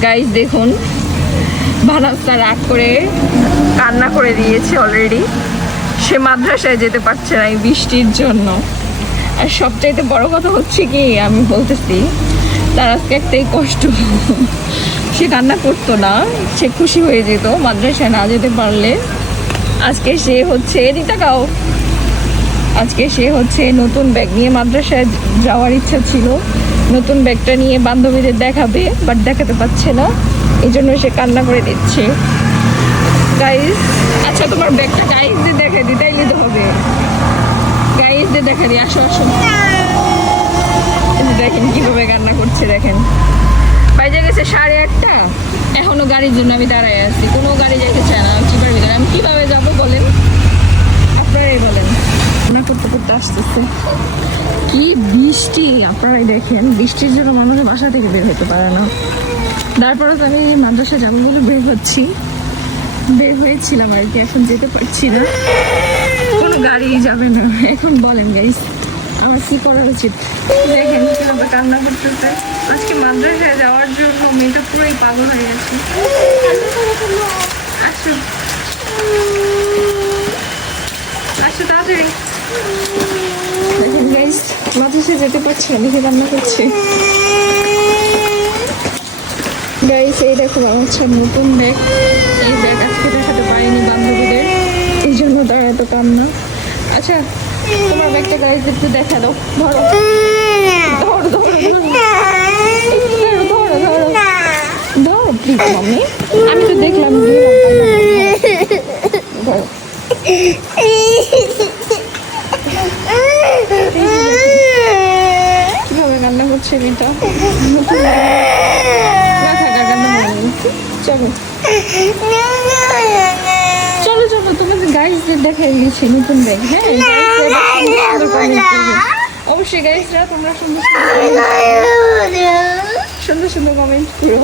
Guys দেখুন, ভানাস্তা রাগ করে কান্না করে দিয়েছে অলরেডি। সে মাদ্রাসায় যেতে পারছে না এই বৃষ্টির জন্য। আর সবচাইতে বড় কথা হচ্ছে কি, আমি বলতেছি তার আজকে একটাই কষ্ট, সে কান্না করতো না, সে খুশি হয়ে যেত মাদ্রাসায় না যেতে পারলে। আজকে সে হচ্ছে এদিকাও, আজকে সে হচ্ছে নতুন ব্যাগ নিয়ে মাদ্রাসায় যাওয়ার ইচ্ছা ছিল। নতুন ব্যাগটা নিয়ে বান্ধবীদের দেখাবে, বাট দেখাতে পারছে না, এই জন্য সে কান্না করে দিচ্ছে। গাইস, আচ্ছা তোমার ব্যাগটা গাইসদের দেখা দিই, তাইলে তো হবে। গাইসদের দেখা দিই, আসো আসো। দেখেন কিভাবে কান্না করছে, দেখেন। বাইরে গেছে 8:30, এখনো গাড়ির জন্য আমি দাঁড়ায় আছি, কোনো গাড়ি যাইতে চায় না চিপার ভিতরে। আমি কিভাবে যাবো বলেন, আপনারাই বলেন। কান্না করতে করতে আসতেছে, কি বৃষ্টি আপনারাই দেখেন। বৃষ্টির জন্য মানুষের বাসা থেকে বের হতে পারে না। তারপরে তো আমি মাদ্রাসা যাবো বলে বের হয়েছিলাম আর কি, এখন যেতে পারছি না, কোনো গাড়ি যাবে না। এখন বলেন গাইস, আমার কি করা উচিত? দেখেন কিভাবে কান্না করতেছে। আজকে মাদ্রাসায় যাওয়ার জন্য মেয়েটা পুরোই পাগল হয়ে গেছে। আসো আসো তাড়াতাড়ি। দেখেন গাইস, মাদ্রাসায় যেতে পারছি না, দেখে কান্না করছে। গাইস এই দেখো আমার হচ্ছে নতুন ব্যাগ। এই ব্যাগ আজকে দেখাতে পারিনি বান্ধবীদের, এই জন্য তারা এত কান্না। আচ্ছা তোমার ব্যাগটা গাইস একটু দেখা দাও। ধরো ধরো ধরো ধরো ধরো ধরো প্লিজ মাম্মি, আমি তো দেখলাম। ধরো কিভাবে কান্না করছে মেয়েটা। চলো চলো চলো, তোমাকে গাইসদের দেখাই দিয়েছি নতুন ব্যাগ। হ্যাঁ অবশ্যই গাইসরা তোমরা সুন্দর সুন্দর কমেন্ট করো।